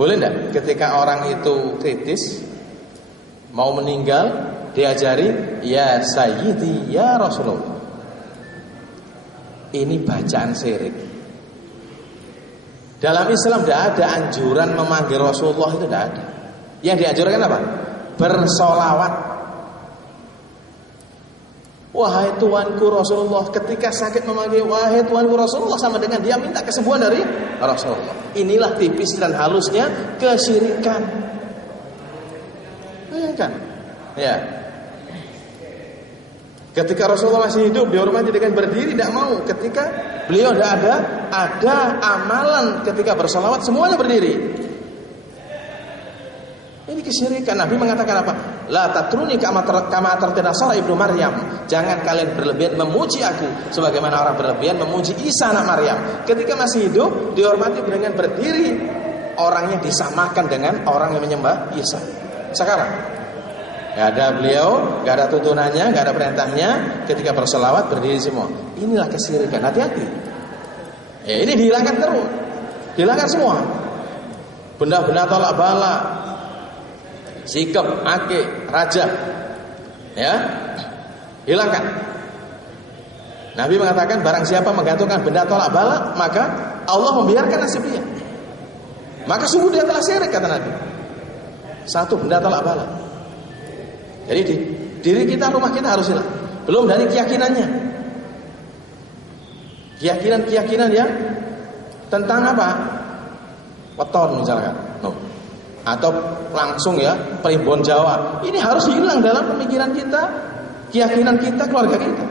Boleh enggak ketika orang itu kritis mau meninggal diajari ya sayyidi ya Rasulullah? Ini bacaan syirik. Dalam Islam tidak ada anjuran memanggil Rasulullah, itu tidak ada. Yang dianjurkan apa? Bersolawat. Wahai Tuanku Rasulullah, ketika sakit memanggil wahai Tuanku Rasulullah sama dengan dia minta kesembuhan dari Rasulullah. Inilah tipis dan halusnya kesyirikan. Bayangkan, ya. Ketika Rasulullah masih hidup dihormati dengan berdiri, tidak mau. Ketika beliau tidak ada amalan ketika bersolawat semuanya berdiri. Ini kesyirikan. Nabi mengatakan apa? La tatruni kama tartana Ibnu Maryam. Jangan kalian berlebihan memuji aku sebagaimana orang berlebihan memuji Isa anak Maryam. Ketika masih hidup dihormati dengan berdiri, orangnya disamakan dengan orang yang menyembah Isa. Sekarang gak ada beliau, gak ada tuntunannya, gak ada perintahnya. Ketika berselawat berdiri semua. Inilah kesyirikan. Hati-hati. Ya, ini dihilangkan terus. Dihilangkan semua. Benda-benda tolak bala, sikap, akik, raja, ya, hilangkan. Nabi mengatakan barang siapa menggantungkan benda tolak bala, maka Allah membiarkan nasibnya. Maka sungguh dia telah syirik, kata Nabi. Satu benda tolak bala. Jadi di diri kita, rumah kita harus hilang. Belum dari keyakinannya. Keyakinan yang tentang apa? Weton misalkan. No. Atau langsung ya primbon Jawa. Ini harus hilang dalam pemikiran kita, keyakinan kita, keluarga kita.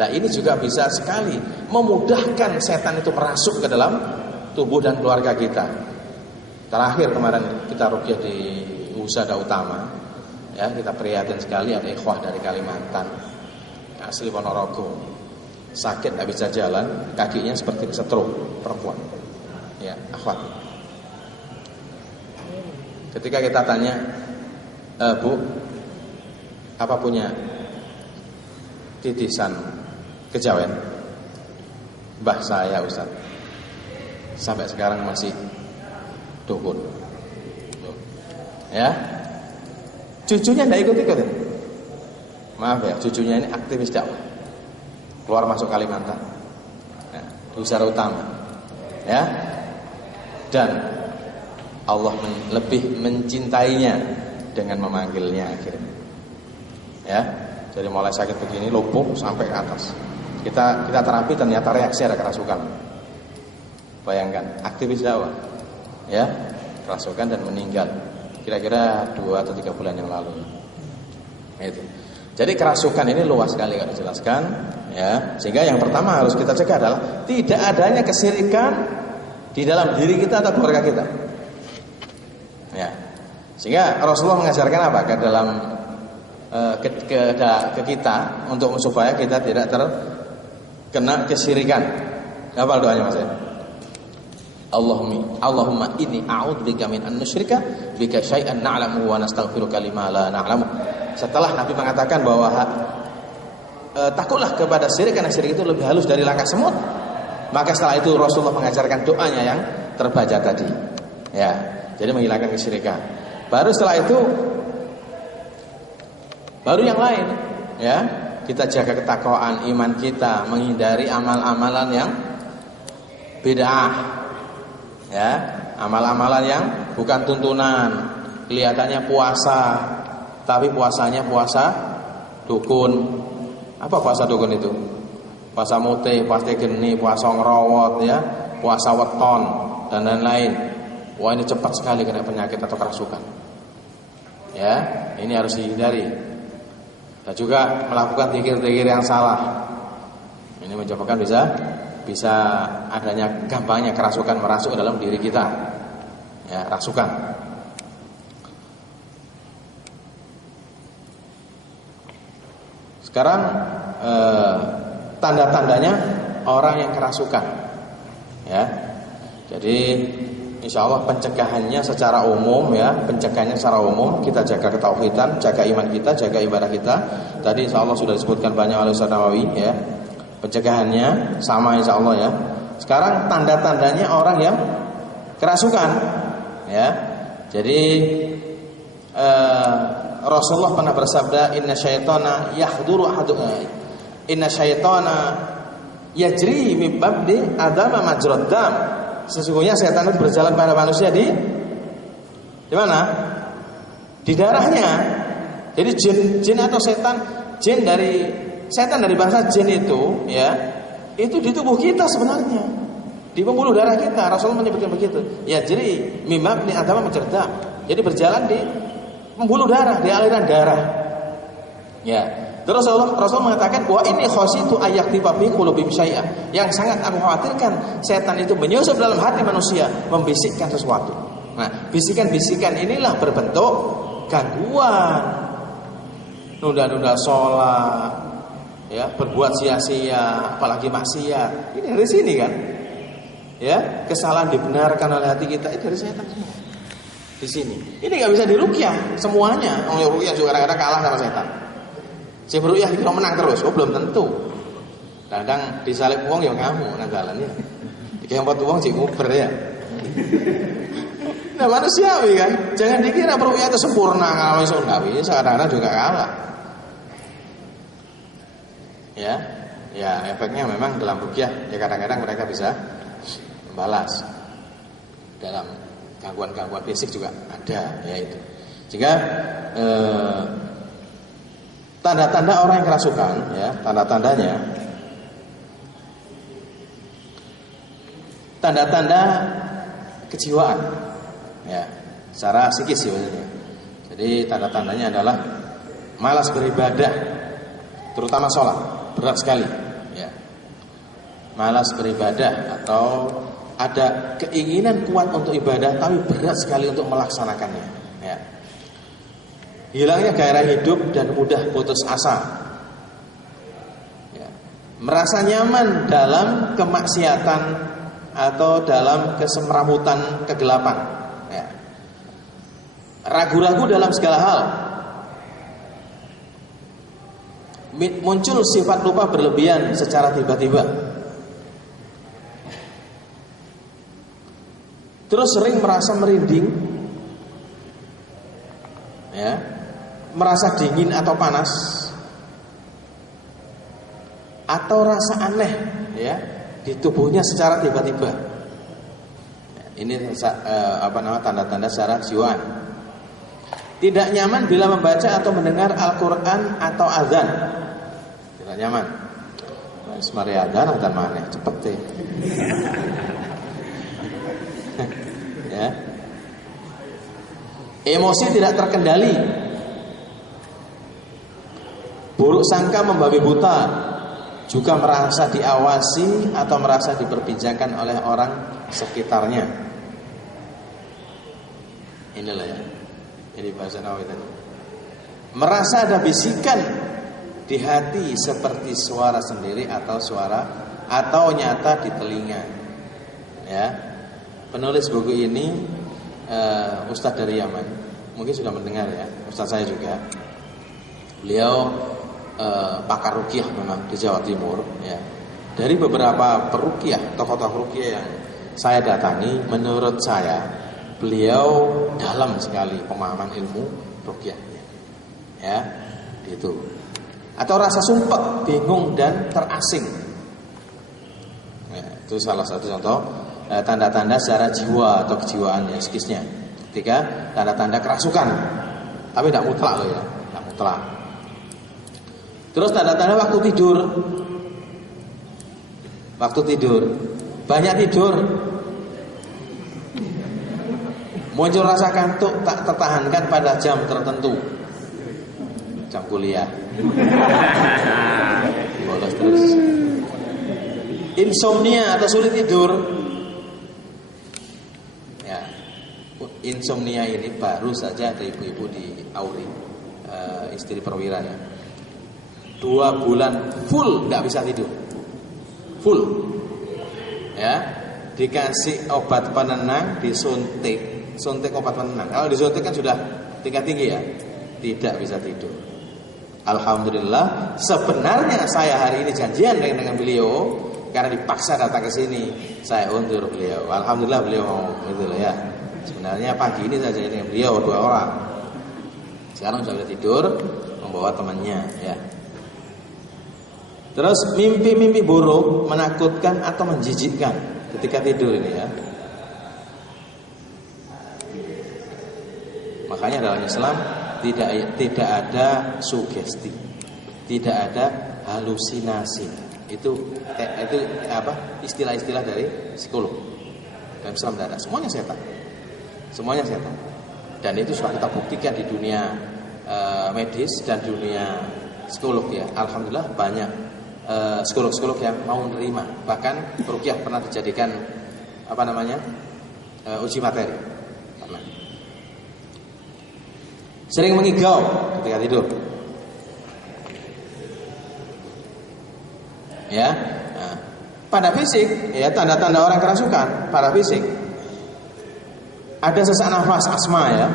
Lah ini juga bisa sekali memudahkan setan itu merasuk ke dalam tubuh dan keluarga kita. Terakhir kemarin kita ruqyah di Husada Utama. Ya, kita prihatin sekali ada ikhwah dari Kalimantan, asli Ponorogo. Sakit tidak bisa jalan, kakinya seperti kesetrum, perempuan. Ya, akhwat. Ketika kita tanya, Bu, apa punya titisan kejawen? Mbah saya Ustaz, sampai sekarang masih dukun. Ya, cucunya tidak ikut-ikut. Maaf ya, cucunya ini aktivis dakwah, keluar masuk Kalimantan, ya, di Husada Utama. Ya, dan Allah lebih mencintainya dengan memanggilnya akhirnya. Ya, jadi mulai sakit begini lumpuh sampai ke atas. Kita terapi ternyata reaksi ada kerasukan. Bayangkan, aktivis dakwah, ya, kerasukan dan meninggal. Kira-kira 2 atau 3 bulan yang lalu. Itu. Jadi kerasukan ini luas sekali kalau dijelaskan, ya. Sehingga yang pertama harus kita cegah adalah tidak adanya kesyirikan di dalam diri kita atau keluarga kita. Ya. Sehingga Rasulullah mengajarkan apa? Ke dalam ke kita untuk supaya kita tidak terkena kesyirikan. Apa doanya Mas? Allahumma inni a'udzubika min an nusyrika bika syai'an na'lamu wa nastaghfiruka lima la na'lamu. Setelah Nabi mengatakan bahwa takutlah kepada syirik karena syirik itu lebih halus dari langkah semut, maka setelah itu Rasulullah mengajarkan doanya yang terbaca tadi. Ya, jadi menghilangkan kesyirikan. Baru setelah itu baru yang lain, ya. Kita jaga ketakwaan iman kita, menghindari amal-amalan yang bid'ah. Ya, amal-amalan yang bukan tuntunan. Kelihatannya puasa, tapi puasanya puasa dukun. Apa puasa dukun itu? Puasa mutih, puasa geni, puasa ngerowot, ya, puasa weton dan lain-lain. Wah, ini cepat sekali kena penyakit atau kerasukan. Ya, ini harus dihindari. Dan juga melakukan zikir-zikir yang salah. Ini menyebabkan bisa adanya gampangnya kerasukan merasuk dalam diri kita. Ya, rasukan. Sekarang tanda-tandanya orang yang kerasukan. Ya. Jadi insya Allah pencegahannya secara umum, ya, pencegahannya secara umum kita jaga ketauhidan, jaga iman kita, jaga ibadah kita. Tadi insya Allah sudah disebutkan banyak oleh Ustaz Nawawi, ya. Pencegahannya sama insya Allah, ya. Sekarang tanda-tandanya orang yang kerasukan. ya. Jadi Rasulullah pernah bersabda, inna syaitana yahduru inna syaitana yajri min babdi adama majrad dam. Sesungguhnya setan itu berjalan pada manusia di mana? Di darahnya. Jadi jin atau setan dari bahasa jin itu, ya, itu di tubuh kita sebenarnya, di pembuluh darah kita. Rasulullah menyebutkan begitu. Ya, jadi mimab ni adama mencerda. Jadi berjalan di pembuluh darah, di aliran darah. Ya. Terus Rasul mengatakan, wa ini khasitu ayyaktifa fi qulubihim syai'a. Yang sangat aku khawatirkan setan itu menyusup dalam hati manusia, membisikkan sesuatu. Nah, bisikan-bisikan inilah berbentuk gangguan. Nunda-nunda sholat, ya, berbuat sia-sia, apalagi maksiat. Ini dari sini kan? Ya, kesalahan dibenarkan oleh hati kita itu dari setan semua. Di sini. Ini nggak bisa diruqyah semuanya. Oleh ruqyah juga kadang-kadang kalah sama setan. Si beruqyah itu menang terus. Oh, belum tentu. Kadang disalib uang ya ngamuk nang dalannya. Dikempot uang sih nguber ya. Nah, manusiawi kan. Jangan dikira beruqyah itu sempurna kalau iso enggak bisa, kadang-kadang juga kalah. Ya. Ya, efeknya memang dalam ruqyah ya kadang-kadang mereka bisa membalas. Dalam gangguan-gangguan fisik juga ada, ya itu. Jika tanda-tanda orang yang kerasukan, ya, tanda-tandanya, tanda-tanda kejiwaan, ya, secara psikis sebenarnya. Jadi tanda-tandanya adalah malas beribadah, terutama sholat, berat sekali, ya. Malas beribadah atau ada keinginan kuat untuk ibadah tapi berat sekali untuk melaksanakannya, ya. Hilangnya gairah hidup dan mudah putus asa, ya. Merasa nyaman dalam kemaksiatan atau dalam kesemramutan kegelapan, ya. Ragu-ragu dalam segala hal. Muncul sifat lupa berlebihan secara tiba-tiba. Terus sering merasa merinding, ya, merasa dingin atau panas, atau rasa aneh, ya, di tubuhnya secara tiba-tiba. Ini tanda-tanda secara kejiwaan. Tidak nyaman bila membaca atau mendengar Al-Quran atau azan. Tidak nyaman. Semari azan mana? Cepet deh. Ya. Emosi tidak terkendali. Buruk sangka membabi buta. Juga merasa diawasi atau merasa diperbincangkan oleh orang sekitarnya. Inilah ya. Jadi bahasa Nawawi tadi. Merasa ada bisikan di hati seperti suara sendiri atau nyata di telinga. Ya. Penulis buku ini Ustadz dari Yaman, mungkin sudah mendengar ya, Ustadz saya juga. Beliau pakar ruqyah memang di Jawa Timur, ya. Dari beberapa peruqyah, tokoh-tokoh ruqyah yang saya datangi, menurut saya beliau dalam sekali pemahaman ilmu ruqyahnya, ya, gitu. Atau rasa sumpek, bingung dan terasing, ya, itu salah satu contoh tanda-tanda secara jiwa atau kejiwaan, ya, psikisnya. Ketika tanda-tanda kerasukan, tapi tidak mutlak loh ya, tidak mutlak. Terus tanda-tanda waktu tidur, banyak tidur, muncul rasa kantuk tak tertahankan pada jam tertentu, jam kuliah, bolos terus. Insomnia atau sulit tidur. Insomnia ini baru saja ada ibu-ibu di Auri, istri perwira, ya. 2 bulan full nggak bisa tidur, full, ya. Dikasih obat penenang, suntik obat penenang. Kalau disuntik kan sudah tingkat tinggi, ya, tidak bisa tidur. Alhamdulillah, sebenarnya saya hari ini janjian dengan beliau karena dipaksa datang ke sini. Saya undur beliau. Alhamdulillah beliau mau, gitu loh, ya. Sebenarnya pagi ini saja ini beliau 2 orang. Sekarang sudah tidur membawa temannya ya. Terus mimpi-mimpi buruk menakutkan atau menjijikkan ketika tidur ini ya. Makanya dalam Islam tidak ada sugesti, tidak ada halusinasi. Itu apa? Istilah-istilah dari psikolog. Dalam Islam tidak ada. Semuanya setan. Semuanya setan. Dan itu sudah kita buktikan di dunia medis dan dunia psikolog ya. Alhamdulillah banyak psikolog-psikolog yang mau menerima. Bahkan ruqyah pernah dijadikan uji materi. Pernah. Sering mengigau ketika tidur. Ya. Nah, pada fisik ya tanda-tanda orang kerasukan pada fisik. Ada sesak nafas asma ya.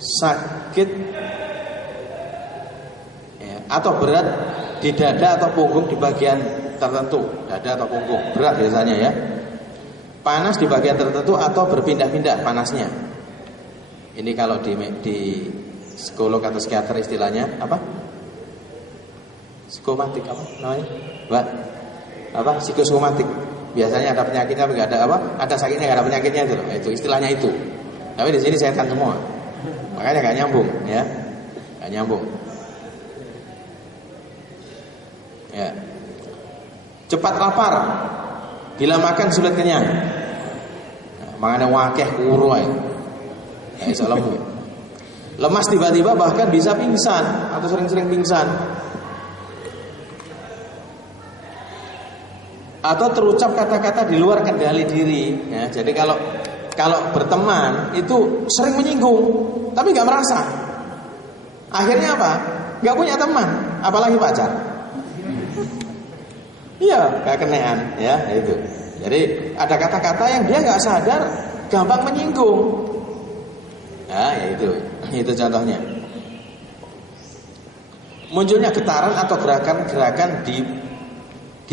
Sakit ya, atau berat di dada atau punggung di bagian tertentu, dada atau punggung berat biasanya ya. Panas di bagian tertentu atau berpindah-pindah panasnya. Ini kalau di psikolog atau psikiater istilahnya apa? Psikomatik apa namanya? Mbak? Apa? Psikosomatik. Biasanya ada penyakitnya enggak ada apa? Ada sakitnya enggak ada penyakitnya itu loh. Itu istilahnya itu. Tapi di sini setan semua. Makanya enggak nyambung ya. Enggak nyambung. Ya. Cepat lapar. Bila makan sulit kenyang. Nah, mangane wakeh kuru ae. Ya iso lemu. Lemas tiba-tiba bahkan bisa pingsan atau sering-sering pingsan. Atau terucap kata-kata di luar kendali diri ya, jadi kalau berteman itu sering menyinggung tapi nggak merasa, akhirnya apa? Nggak punya teman, apalagi pacar. Iya, kayak kenean ya itu. Jadi ada kata-kata yang dia nggak sadar gampang menyinggung. Ya itu contohnya. Munculnya getaran atau gerakan-gerakan di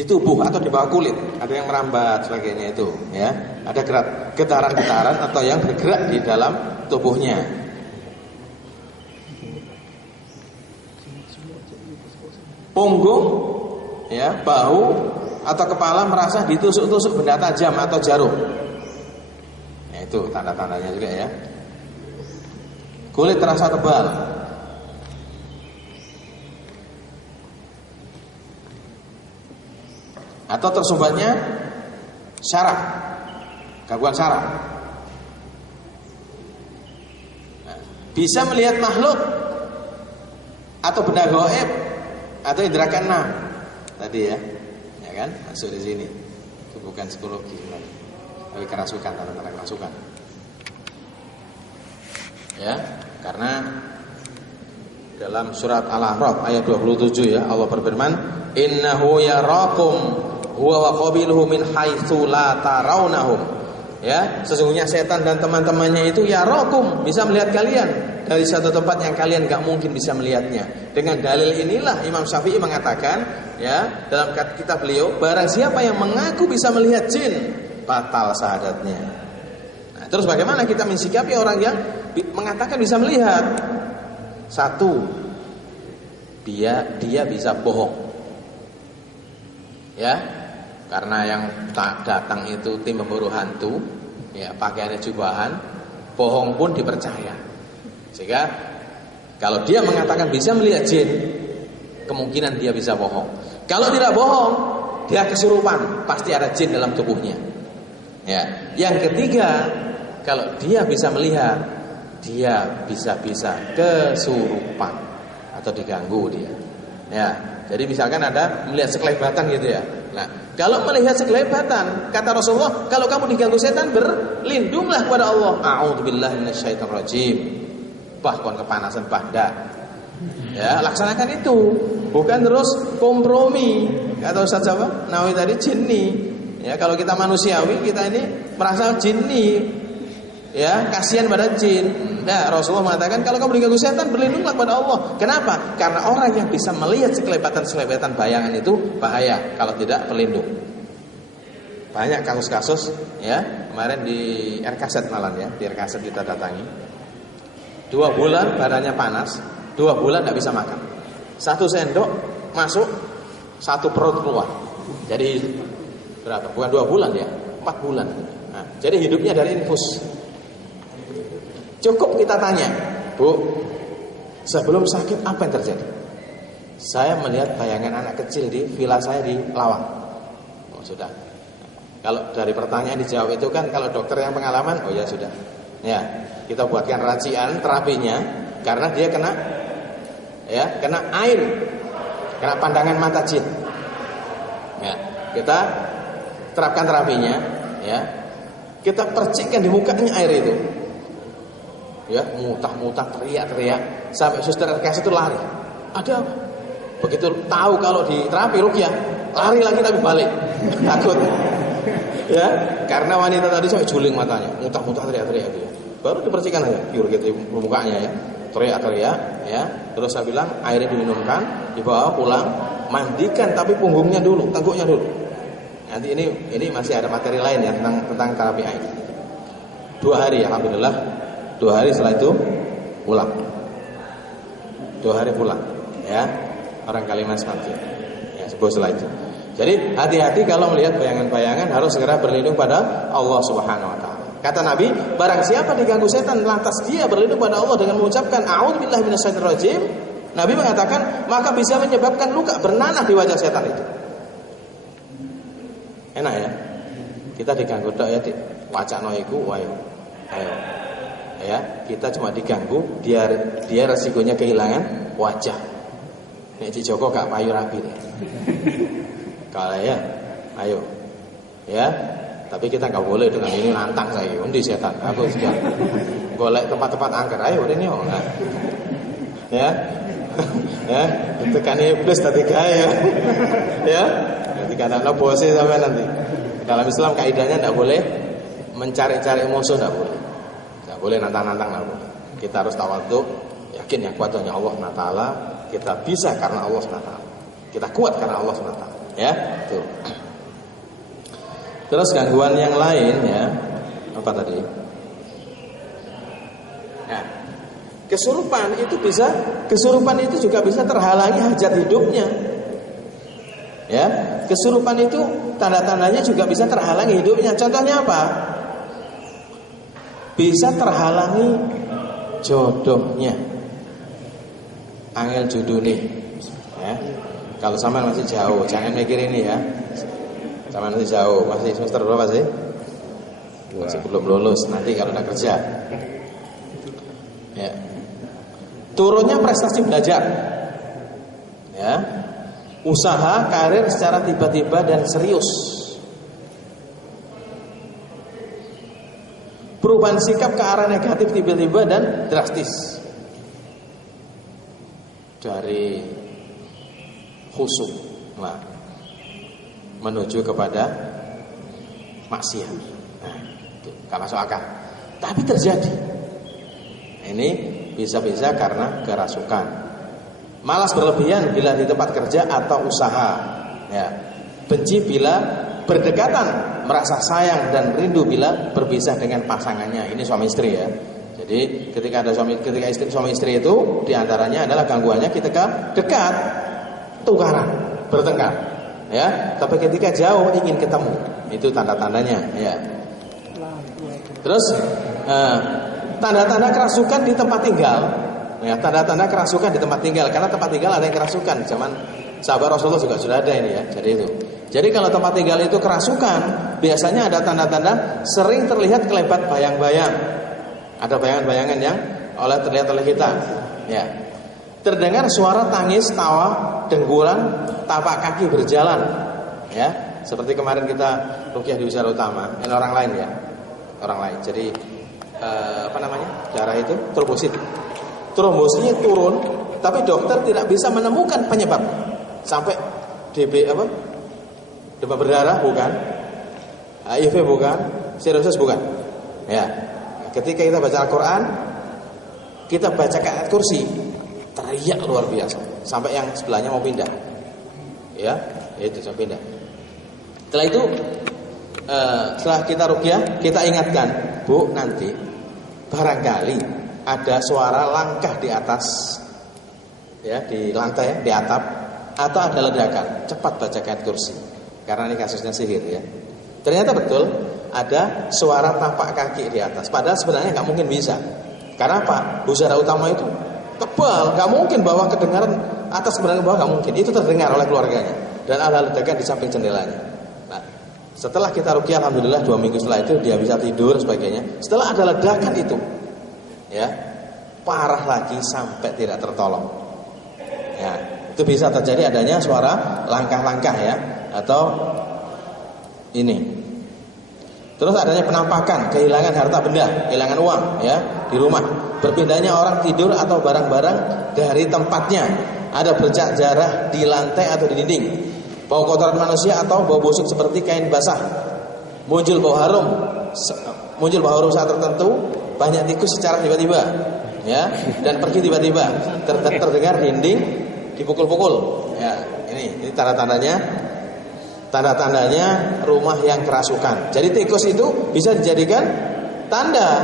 tubuh atau di bawah kulit, ada yang merambat sebagainya itu ya, ada getaran-getaran atau yang bergerak di dalam tubuhnya. Punggung ya, bahu atau kepala merasa ditusuk-tusuk benda tajam atau jarum ya, itu tanda-tandanya juga ya. Kulit terasa tebal atau tersumbatnya syaraf, gangguan syaraf. Nah, bisa melihat makhluk atau benda gaib atau indera keenam tadi ya kan masuk di sini. Itu bukan psikologi, tapi kerasukan, tanda-tanda kerasukan. Ya, karena dalam surat Al-A'raf ayat 27 ya, Allah berfirman, "Innahu yarakum huwa wa qabiluhu min haitsu la tarawnahum." Ya, sesungguhnya setan dan teman-temannya itu yarakum, bisa melihat kalian dari satu tempat yang kalian enggak mungkin bisa melihatnya. Dengan dalil inilah Imam Syafi'i mengatakan, ya, dalam kitab beliau, barang siapa yang mengaku bisa melihat jin, batal syahadatnya. Nah, terus bagaimana kita mensikapi orang yang mengatakan bisa melihat? Satu, dia bisa bohong. Ya, karena yang datang itu tim pemburu hantu, ya pakaiannya jubahan, bohong pun dipercaya. Sehingga kalau dia mengatakan bisa melihat jin, kemungkinan dia bisa bohong. Kalau tidak bohong, dia kesurupan, pasti ada jin dalam tubuhnya. Ya, yang ketiga, kalau dia bisa melihat, dia bisa kesurupan atau diganggu dia. Ya, jadi misalkan ada melihat sekelebatan gitu ya. Nah, kalau melihat sekelebatan, kata Rasulullah, kalau kamu diganggu setan, berlindunglah kepada Allah. A'udzubillahi minasyaitonirrajim. Bahkan kepanasan bahda. Ya, laksanakan itu. Bukan terus kompromi. Kata Ustaz siapa? Nawawi tadi jinni. Ya, kalau kita manusiawi, kita ini merasa jinni. Ya, kasihan pada jin. Nah, Rasulullah mengatakan kalau kamu diganggu setan, berlindunglah kepada Allah. Kenapa? Karena orang yang bisa melihat sekelebatan bayangan itu bahaya kalau tidak berlindung. Banyak kasus-kasus ya. Kemarin di RKZ malam ya, di RKZ kita datangi. 2 bulan badannya panas, 2 bulan tidak bisa makan. 1 sendok masuk, 1 perut keluar. Jadi berapa? Bukan 2 bulan ya, 4 bulan. Nah, jadi hidupnya dari infus. Cukup kita tanya, Bu, sebelum sakit apa yang terjadi? Saya melihat bayangan anak kecil di villa saya di Lawang. Oh sudah. Kalau dari pertanyaan dijawab itu kan kalau dokter yang pengalaman, oh ya sudah. Ya, kita buatkan racian terapinya karena dia kena air, kena pandangan mata jin. Ya, kita terapkan terapinya, ya. Kita percikkan di mukanya air itu. Ya, mutah-mutah, teriak-teriak sampai suster RKS itu lari. Ada apa? Begitu tahu kalau di terapi ruqyah, lari lagi tapi balik. Takut. Ya, karena wanita tadi sampai juling matanya, mutah-mutah teriak-teriak itu. Baru dipercikan aja, piur gitu mukanya ya. Teriak-teriak ya. Terus saya bilang airnya diminumkan, dibawa pulang, mandikan tapi punggungnya dulu, tengkuknya dulu. Nanti ini masih ada materi lain ya tentang terapi air. 2 hari alhamdulillah. 2 hari setelah itu pulang. 2 hari pulang ya. Orang Kalimantan ya, sebuah setelah itu. Jadi hati-hati kalau melihat bayangan-bayangan, harus segera berlindung pada Allah Subhanahu wa taala. Kata Nabi, barang siapa diganggu setan lantas dia berlindung pada Allah dengan mengucapkan a'udzubillahi minasyaitonirrajim, Nabi mengatakan maka bisa menyebabkan luka bernanah di wajah setan itu. Enak ya? Kita diganggu tok ya, wacana iku ayo. Ya, kita cuma diganggu, dia resikonya kehilangan wajah. Nek Ci Joko gak payu rapi deh. Kalau ya, ayo, ya. Tapi kita nggak boleh dengan ini nantang saya. Undi setan. Aku juga golek tempat-tempat angker. Ayo ini oh nah. Ya, ya. Tekan iblis tadi kaya. Ya. Nanti kata no bose sampai nanti. Dalam Islam kaidahnya tidak boleh mencari-cari musuh, tidak boleh. Tidak boleh nantang-nantang, tidak boleh. Kita harus tawadhu, yakin yang kuat hanya Allah SWT. Kita bisa karena Allah SWT. Kita kuat karena Allah SWT. Ya, tuh. Terus gangguan yang lain ya, apa tadi? Nah, kesurupan itu juga bisa terhalangi hajat hidupnya. Ya, kesurupan itu tanda-tandanya juga bisa terhalangi hidupnya. Contohnya apa? Bisa terhalangi jodohnya, angel judune. Ya. Kalau sama masih jauh, jangan mikir ini ya. Sama masih jauh, masih semester berapa sih? Masih belum lulus, nanti kalau udah kerja. Ya. Turunnya prestasi belajar. Ya. Usaha karir secara tiba-tiba dan serius. Perubahan sikap ke arah negatif tiba-tiba dan drastis. Dari khusyuk menuju kepada maksiat. Nah, itu gak masuk akal. Tapi terjadi. Ini bisa-bisa karena kerasukan. Malas berlebihan bila di tempat kerja atau usaha. Ya. Benci bila berdekatan, merasa sayang dan rindu bila berpisah dengan pasangannya. Ini suami istri ya. Jadi ketika suami istri itu diantaranya adalah gangguannya ketika dekat, tukaran, bertengkar. Ya, tapi ketika jauh ingin ketemu, itu tanda-tandanya. Ya. Terus tanda-tanda kerasukan di tempat tinggal. Ya, tanda-tanda kerasukan di tempat tinggal, karena tempat tinggal ada yang kerasukan. Zaman sahabat Rasulullah juga sudah ada ini ya. Jadi itu. Jadi kalau tempat tinggal itu kerasukan, biasanya ada tanda-tanda sering terlihat kelebat bayang-bayang. Ada bayangan-bayangan yang terlihat oleh kita. Ya. Terdengar suara tangis, tawa, denggulan, tapak kaki berjalan. Ya, seperti kemarin kita ruqyah di Wisara Utama, ini orang lain ya. Orang lain. Jadi darah itu trombosit. Trombositnya turun, tapi dokter tidak bisa menemukan penyebab. Sampai demam berdarah bukan, HIV bukan, cirrhosis bukan. Ya. Ketika kita baca Al-Quran, kita baca ayat kursi, teriak luar biasa, sampai yang sebelahnya mau pindah. Ya, itu saya pindah. Setelah itu setelah kita ruqyah, kita ingatkan, Bu, nanti barangkali ada suara langkah di atas, ya, di lantai, di atap, atau ada ledakan. Cepat baca ayat kursi, karena ini kasusnya sihir, ya. Ternyata betul ada suara tapak kaki di atas. Padahal sebenarnya nggak mungkin bisa. Karena apa? Busara utama itu tebal, nggak mungkin bahwa kedengaran atas sebenarnya bawah, nggak mungkin. Itu terdengar oleh keluarganya. Dan ada ledakan di samping jendelanya. Nah, setelah kita ruqyah, alhamdulillah 2 minggu setelah itu dia bisa tidur sebagainya. Setelah ada ledakan itu, ya, parah lagi sampai tidak tertolong. Ya, itu bisa terjadi adanya suara langkah-langkah, ya, atau ini. Terus adanya penampakan, kehilangan harta benda, kehilangan uang, ya, di rumah. Berpindahnya orang tidur atau barang-barang dari tempatnya. Ada bercak darah di lantai atau di dinding. Bau kotoran manusia atau bau busuk seperti kain basah. Muncul bau harum saat tertentu. Banyak tikus secara tiba-tiba, ya, dan pergi tiba-tiba. Terdengar dinding dipukul-pukul. Ya, ini tanda-tandanya rumah yang kerasukan. Jadi tikus itu bisa dijadikan tanda.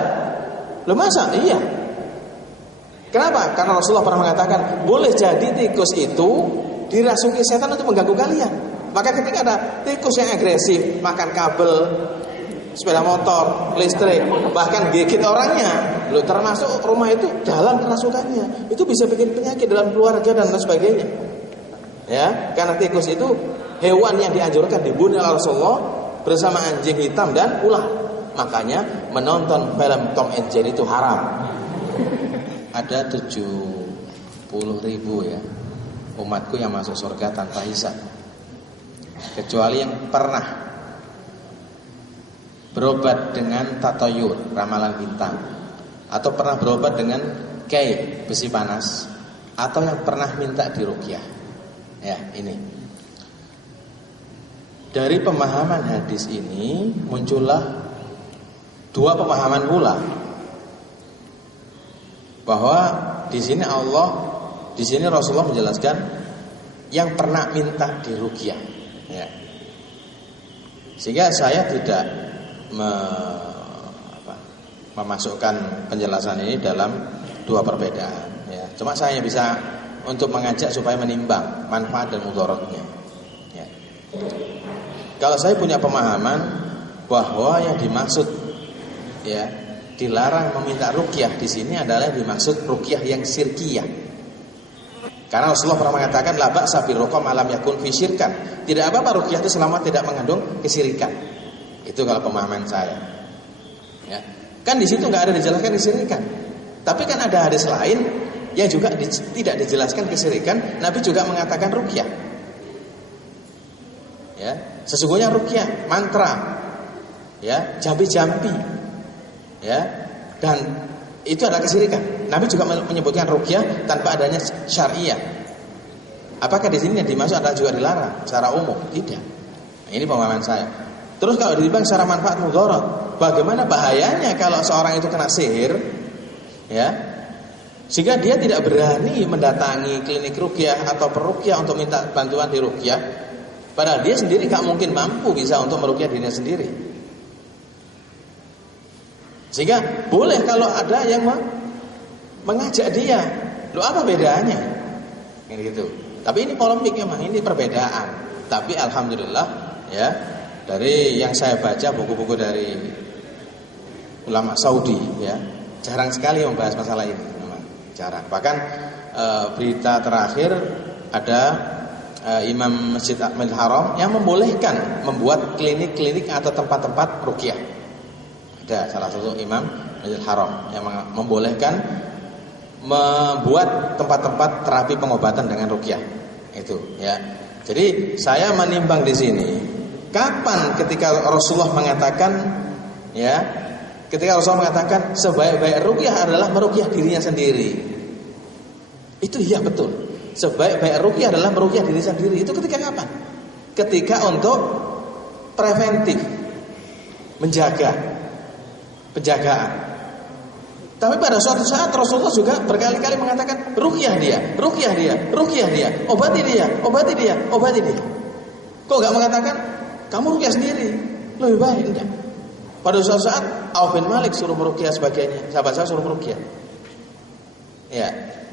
Loh, masa? Iya. Kenapa? Karena Rasulullah pernah mengatakan, boleh jadi tikus itu dirasuki setan untuk mengganggu kalian. Maka ketika ada tikus yang agresif, makan kabel, sepeda motor, listrik, bahkan gigit orangnya, loh, termasuk rumah itu dalam kerasukannya. Itu bisa bikin penyakit dalam keluarga dan lain sebagainya. Ya, karena tikus itu hewan yang dianjurkan dibunuh oleh Rasulullah bersama anjing hitam dan ular. Makanya menonton film Tom and Jerry itu haram. Ada 70.000, ya, umatku yang masuk surga tanpa hisab, kecuali yang pernah berobat dengan tatayur, ramalan bintang, atau pernah berobat dengan kei, besi panas, atau yang pernah minta diruqyah. Ya, ini. Dari pemahaman hadis ini muncullah 2 pemahaman pula, bahwa di sini Rasulullah menjelaskan yang pernah minta diruqyah, ya. Sehingga saya tidak memasukkan penjelasan ini dalam 2 perbedaan, ya. Cuma saya bisa untuk mengajak supaya menimbang manfaat dan mudaratnya, ya. Kalau saya punya pemahaman bahwa yang dimaksud, ya, dilarang meminta ruqyah di sini adalah dimaksud ruqyah yang syirkiyah. Karena Rasulullah pernah mengatakan la ba'sa bir ruqa malam yakun fi syirkan. Tidak apa-apa ruqyah itu selama tidak mengandung kesyirikan. Itu kalau pemahaman saya. Ya. Kan di situ enggak ada dijelaskan kesyirikan. Tapi kan ada hadis lain yang juga tidak dijelaskan kesyirikan, Nabi juga mengatakan ruqyah. Ya, sesungguhnya ruqyah mantra, ya, jampi-jampi, ya, dan itu adalah kesyirikan. Nabi juga menyebutkan ruqyah tanpa adanya syariah. Apakah di sini yang dimaksud adalah juga dilarang secara umum? Tidak. Nah, ini pemahaman saya. Terus kalau ditimbang secara manfaat mudarat, bagaimana bahayanya kalau seorang itu kena sihir, ya, sehingga dia tidak berani mendatangi klinik ruqyah atau peruqyah untuk minta bantuan di ruqyah, padahal dia sendiri gak mungkin mampu bisa untuk meruqyah dirinya sendiri. Sehingga boleh kalau ada yang mengajak dia. Loh, apa bedanya? Gitu. Tapi ini polemik memang, ini perbedaan. Tapi alhamdulillah, ya, dari yang saya baca buku-buku dari ulama Saudi, ya, jarang sekali membahas masalah ini, memang jarang. Bahkan berita terakhir ada Imam Masjid Al Haram yang membolehkan membuat klinik-klinik atau tempat-tempat ruqyah. Ada salah satu imam Masjidil Haram yang membolehkan membuat tempat-tempat terapi pengobatan dengan ruqyah. Itu, ya. Jadi saya menimbang di sini, kapan ketika Rasulullah mengatakan, ya, ketika Rasulullah mengatakan sebaik-baik ruqyah adalah meruqyah dirinya sendiri. Itu iya betul. Sebaik-baik ruqyah adalah meruqyah diri sendiri. Itu ketika kapan? Ketika untuk preventif, menjaga, penjagaan. Tapi pada suatu saat Rasulullah juga berkali-kali mengatakan ruqyah dia, obati dia. Kok gak mengatakan kamu ruqyah sendiri? Lebih baik enggak. Pada suatu saat Auf bin Malik suruh meruqyah sebagainya, sahabat saya suruh meruqyah. Ya,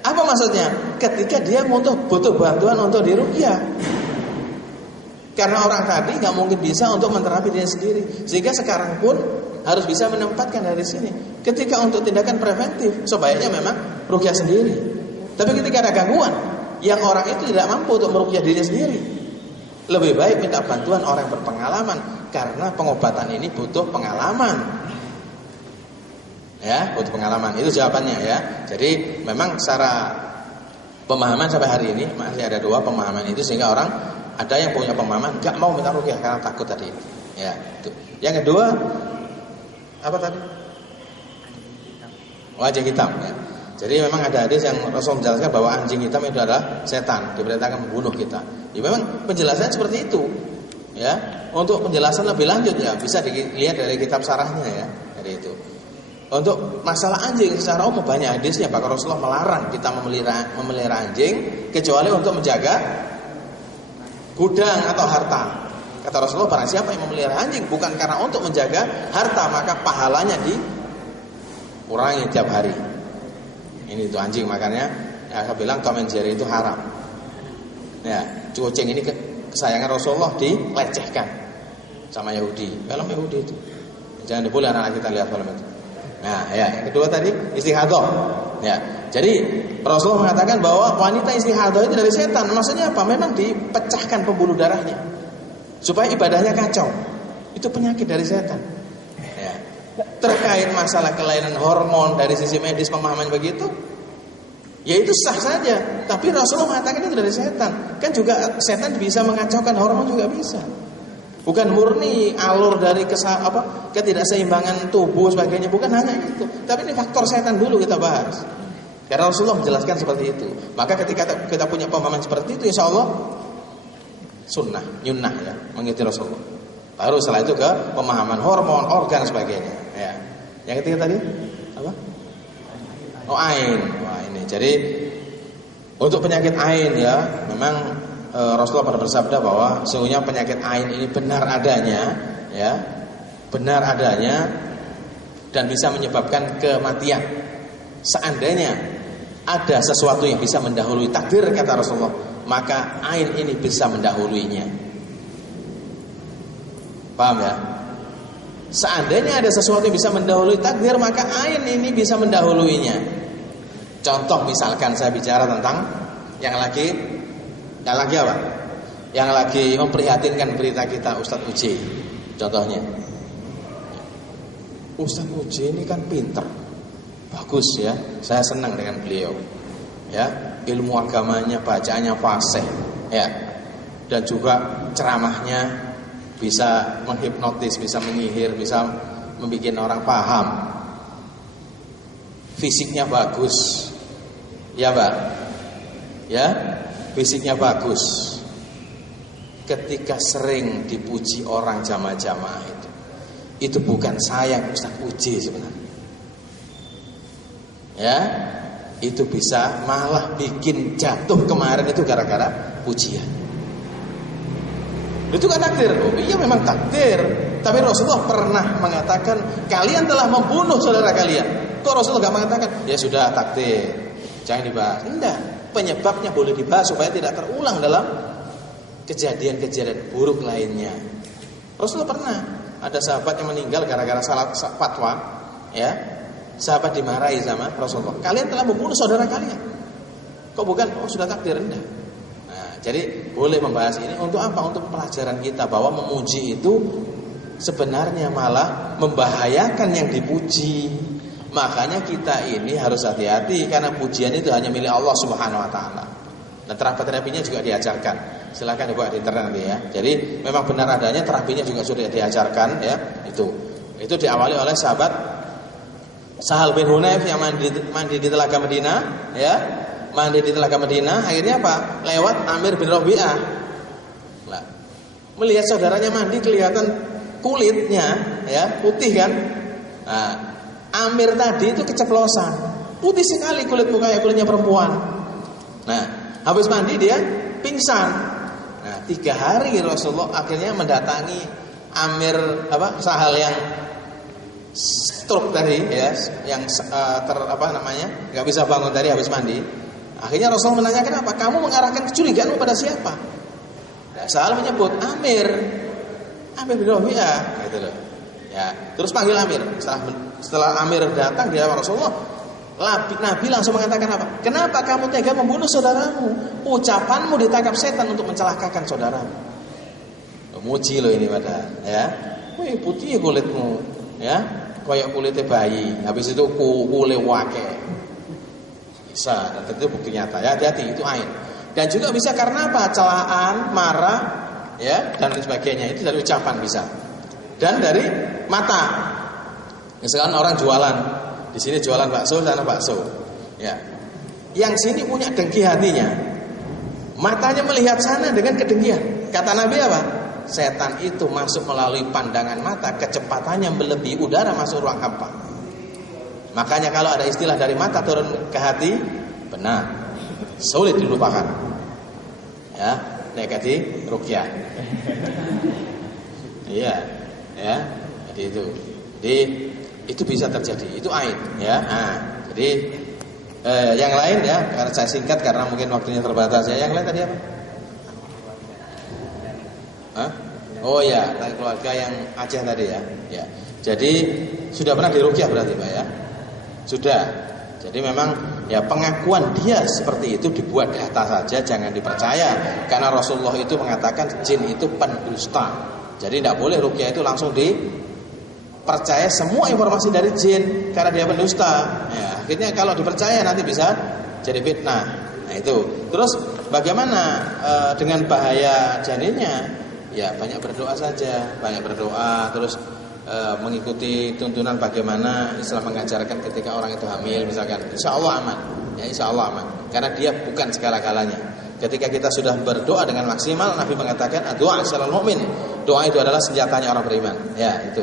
apa maksudnya? Ketika dia butuh bantuan untuk diruqyah. Karena orang tadi nggak mungkin bisa untuk menterapi dirinya sendiri, sehingga sekarang pun harus bisa menempatkan dari sini. Ketika untuk tindakan preventif, sebaiknya memang ruqyah sendiri. Tapi ketika ada gangguan, yang orang itu tidak mampu untuk meruqyah dirinya sendiri, lebih baik minta bantuan orang yang berpengalaman, karena pengobatan ini butuh pengalaman. Ya, butuh pengalaman. Itu jawabannya ya. Jadi memang secara pemahaman sampai hari ini masih ada dua pemahaman itu, sehingga orang ada yang punya pemahaman enggak mau minta ruqyah karena takut tadi. Ya, itu. Yang kedua apa tadi? Anjing hitam ya. Jadi memang ada hadis yang Rasul menjelaskan bahwa anjing hitam itu adalah setan, diperintahkan membunuh kita. Ya memang penjelasannya seperti itu. Ya, untuk penjelasan lebih lanjut ya bisa dilihat dari kitab sarahnya ya, dari itu. Untuk masalah anjing secara umum banyak hadisnya, bahkan Rasulullah melarang kita memelihara anjing kecuali untuk menjaga gudang atau harta. Kata Rasulullah, barang siapa yang memelihara anjing bukan karena untuk menjaga harta, maka pahalanya dikurangi tiap hari. Ini itu anjing, makanya ya, saya bilang Tom and Jerry itu haram. Ya, kucing ini kesayangan Rasulullah dilecehkan sama Yahudi. Film Yahudi itu. Jangan boleh anak kita lihat film itu. Nah, ya, yang kedua tadi istihadah. Ya. Jadi Rasulullah mengatakan bahwa wanita istihadah itu dari setan. Maksudnya apa? Memang dipecahkan pembuluh darahnya supaya ibadahnya kacau. Itu penyakit dari setan. Ya. Terkait masalah kelainan hormon dari sisi medis pemahaman begitu, ya itu sah saja. Tapi Rasulullah mengatakan itu dari setan. Kan juga setan bisa mengacaukan hormon juga bisa. Bukan murni alur dari ketidakseimbangan tubuh sebagainya, bukan hanya itu. Tapi ini faktor setan dulu kita bahas. Karena Rasulullah menjelaskan seperti itu. Maka ketika kita punya pemahaman seperti itu, insya Allah sunnah, nyunnah ya, mengikuti Rasulullah. Baru setelah itu ke pemahaman hormon, organ sebagainya. Ya. Yang ketiga tadi apa? Oh, ain. Wah ini. Jadi untuk penyakit ain ya, memang Rasulullah pernah bersabda bahwa sesungguhnya penyakit ain ini benar adanya, ya, benar adanya dan bisa menyebabkan kematian. Seandainya ada sesuatu yang bisa mendahului takdir kata Rasulullah, maka ain ini bisa mendahuluinya. Paham ya? Seandainya ada sesuatu yang bisa mendahului takdir, maka ain ini bisa mendahuluinya. Contoh misalkan saya bicara tentang yang lagi apa? Yang lagi memprihatinkan berita kita Ustadz Uji. Contohnya Ustadz Uji ini kan pinter, bagus ya, saya senang dengan beliau. Ya, ilmu agamanya, bacaannya fasih, ya, dan juga ceramahnya bisa menghipnotis, bisa menyihir, bisa membuat orang paham. Fisiknya bagus, ya Mbak, ya, fisiknya bagus. Ketika sering dipuji orang jamaah-jamaah itu bukan sayang Ustaz Uji sebenarnya. Ya, itu bisa malah bikin jatuh kemarin itu gara-gara pujian. Itu kan takdir. Oh, iya memang takdir. Tapi Rasulullah pernah mengatakan kalian telah membunuh saudara kalian. Kok Rasulullah gak mengatakan ya sudah takdir, jangan dibahas? Enggak. Penyebabnya boleh dibahas supaya tidak terulang dalam kejadian-kejadian buruk lainnya. Rasulullah pernah ada sahabat yang meninggal gara-gara salah fatwa, ya. Sahabat dimarahi sama Rasulullah. Kalian telah membunuh saudara kalian. Kok bukan? Oh sudah takdir, enggak. Nah, jadi boleh membahas ini untuk apa? Untuk pelajaran kita bahwa memuji itu sebenarnya malah membahayakan yang dipuji. Makanya kita ini harus hati-hati karena pujian itu hanya milik Allah Subhanahu wa taala. Dan terapi-terapinya juga diajarkan. Silakan dibuka di internet nanti ya. Jadi memang benar adanya terapinya juga sudah diajarkan ya. Itu diawali oleh sahabat Sahal bin Hunayf yang mandi di Telaga Madinah, ya. Mandi di Telaga Madinah, akhirnya apa? Lewat Amir bin Rabi'ah. Nah, melihat saudaranya mandi kelihatan kulitnya ya, putih kan? Nah, Amir tadi itu keceplosan, putih sekali kulit mukanya, kulitnya perempuan. Nah, habis mandi dia pingsan. Nah, 3 hari Rasulullah akhirnya mendatangi Amir Sahal yang stroke tadi ya, yang nggak bisa bangun tadi habis mandi. Akhirnya Rasul menanyakan, apa kamu mengarahkan kecurigaanmu pada siapa? Sahal menyebut Amir bin Rabi'ah gitu loh. Ya, terus panggil Amir. Setelah Amir datang di hadapan Rasulullah, Nabi langsung mengatakan apa? Kenapa kamu tega membunuh saudaramu? Ucapanmu ditangkap setan untuk mencelakakan saudaramu. Muji loh ini pada, ya. Wih, putih kulitmu, ya. Kayak kulitnya bayi. Habis itu kulit wake. Bisa, dan tentu bukti nyata. Ya, hati-hati, itu ain. Dan juga bisa karena apa? Celaan, marah, ya, dan sebagainya. Itu dari ucapan bisa. Dan dari mata. Misalkan orang jualan, di sini jualan bakso, sana bakso. Ya. Yang sini punya dengki hatinya. Matanya melihat sana dengan kedengkian. Kata Nabi apa? Setan itu masuk melalui pandangan mata, kecepatannya melebihi udara masuk ruang hampa. Makanya kalau ada istilah dari mata turun ke hati, benar, sulit dilupakan. Ya, negatif ruqyah. Iya, ya, jadi itu. Jadi itu bisa terjadi, itu ain, ya. Nah, jadi yang lain ya, karena saya singkat karena mungkin waktunya terbatas ya. Yang lain tadi apa? Hah? Oh ya, tentang keluarga yang Aceh tadi ya. Ya. Jadi sudah pernah diruqyah berarti Pak ya? Sudah. Jadi memang ya pengakuan dia seperti itu dibuat data saja, jangan dipercaya. Karena Rasulullah itu mengatakan jin itu pendusta. Jadi tidak boleh ruqyah itu langsung dipercaya semua informasi dari jin karena dia pendusta. Ya, akhirnya kalau dipercaya nanti bisa jadi fitnah. Nah itu. Terus bagaimana dengan bahaya janinnya? Ya banyak berdoa saja, banyak berdoa. Terus mengikuti tuntunan bagaimana Islam mengajarkan ketika orang itu hamil misalkan, insya Allah aman, ya insya Allah aman, karena dia bukan segala-galanya. Ketika kita sudah berdoa dengan maksimal, Nabi mengatakan doa syarul mukmin, doa itu adalah senjatanya orang beriman. Ya itu.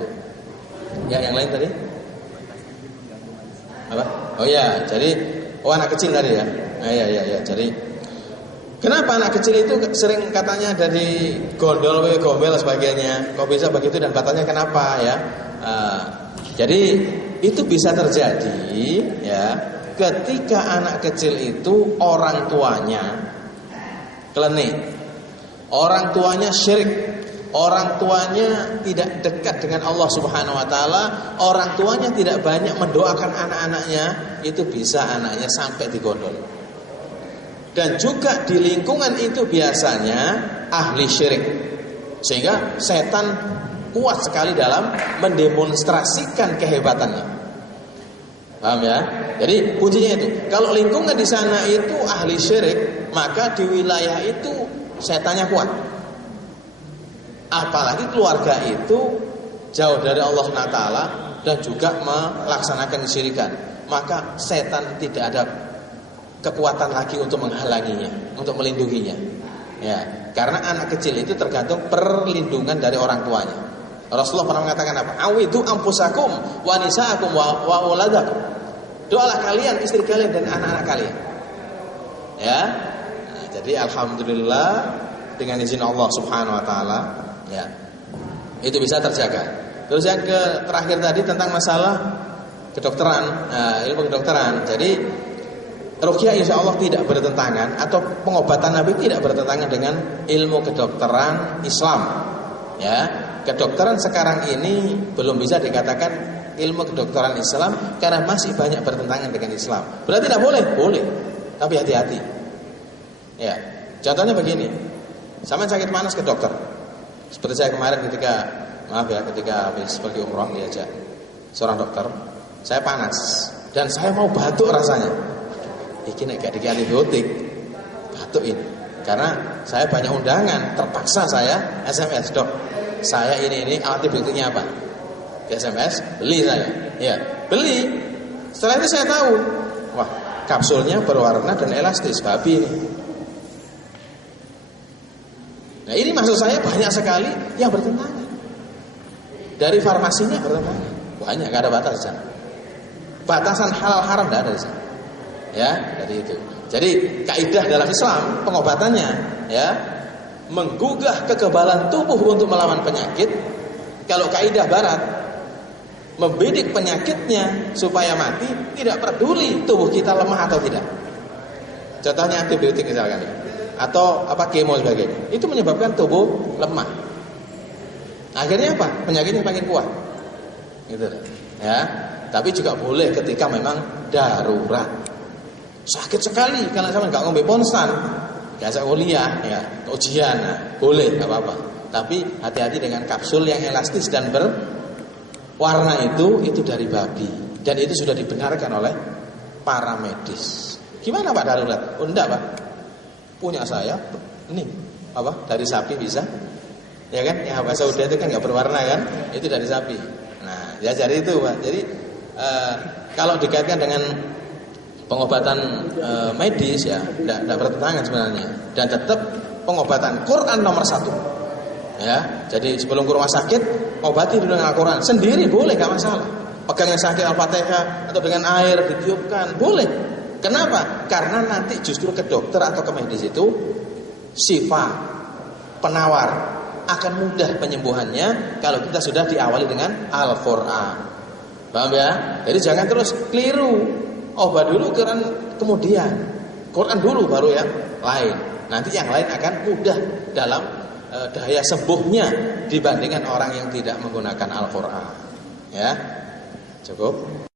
Ya yang lain tadi apa? Oh ya, jadi anak kecil tadi ya. Ya. Jadi kenapa anak kecil itu sering katanya dari gondol, gombel sebagainya? Kok bisa begitu dan katanya kenapa ya? Jadi itu bisa terjadi ya ketika anak kecil itu orang tuanya klenik, orang tuanya syirik, orang tuanya tidak dekat dengan Allah Subhanahu wa taala, orang tuanya tidak banyak mendoakan anak-anaknya, itu bisa anaknya sampai digondol. Dan juga di lingkungan itu biasanya ahli syirik. Sehingga setan kuat sekali dalam mendemonstrasikan kehebatannya. Paham ya? Jadi kuncinya itu, kalau lingkungan di sana itu ahli syirik, maka di wilayah itu setannya kuat. Apalagi keluarga itu jauh dari Allah SWT dan juga melaksanakan kesyirikan, maka setan tidak ada kekuatan lagi untuk menghalanginya, untuk melindunginya. Ya, karena anak kecil itu tergantung perlindungan dari orang tuanya. Rasulullah pernah mengatakan apa? Awidu anfusakum wa nisaakum wa auladakum. Doalah kalian, istri kalian dan anak-anak kalian. Ya. Nah, jadi alhamdulillah dengan izin Allah Subhanahu wa taala, ya. Itu bisa terjaga. Terus yang terakhir tadi tentang masalah kedokteran, ilmu kedokteran. Jadi ruqyah insya Allah tidak bertentangan, atau pengobatan Nabi tidak bertentangan dengan ilmu kedokteran Islam. Ya, kedokteran sekarang ini belum bisa dikatakan ilmu kedokteran Islam karena masih banyak bertentangan dengan Islam. Berarti tidak boleh, boleh, tapi hati-hati. Ya, contohnya begini, sama sakit panas ke dokter. Seperti saya kemarin ketika habis pergi umroh diajak seorang dokter, saya panas dan saya mau batuk rasanya. Iki nek gak dikasih antibiotik batukin. Karena saya banyak undangan, terpaksa saya SMS, "Dok, saya ini antibiotiknya apa?" Di SMS, beli saya. Ya, beli. Setelah itu saya tahu, wah, kapsulnya berwarna dan elastis, babi ini. Nah, ini maksud saya banyak sekali yang bertentangan. Dari farmasinya bertentangan. Banyak, gak ada batasan. Batasan halal haram gak ada di sana. Ya, dari itu. Jadi kaidah dalam Islam pengobatannya ya menggugah kekebalan tubuh untuk melawan penyakit Kalau kaidah barat membidik penyakitnya supaya mati, tidak peduli tubuh kita lemah atau tidak. Contohnya antibiotik misalkan, atau kemo sebagainya, itu menyebabkan tubuh lemah. Akhirnya apa? Penyakitnya makin kuat. Gitu ya. Tapi juga boleh ketika memang darurat. Sakit sekali kalau sama nggak ngombe Ponsan, biasa kuliah ya, ujian, boleh nggak apa-apa. Tapi hati-hati dengan kapsul yang elastis dan berwarna itu dari babi, dan itu sudah dibenarkan oleh para medis. Gimana Pak darurat? Oh enggak Pak, punya saya ini dari sapi bisa, ya kan? Yang bahasa udah itu kan nggak berwarna kan? Itu dari sapi. Nah, ya jadi itu Pak. Jadi kalau dikaitkan dengan pengobatan medis ya tidak bertentangan sebenarnya, dan tetap pengobatan Quran nomor 1 ya. Jadi sebelum ke rumah sakit obati dulu dengan Al-Quran sendiri boleh, nggak masalah. Pegang yang sakit Al-Fatihah atau dengan air ditiupkan boleh. Kenapa? Karena nanti justru ke dokter atau ke medis itu syifa, penawar, akan mudah penyembuhannya kalau kita sudah diawali dengan Al-Quran. Paham ya? Jadi jangan terus keliru. Obat dulu kemudian Quran dulu baru yang lain. Nanti yang lain akan mudah dalam daya sembuhnya dibandingkan orang yang tidak menggunakan Al-Quran. Ya, cukup.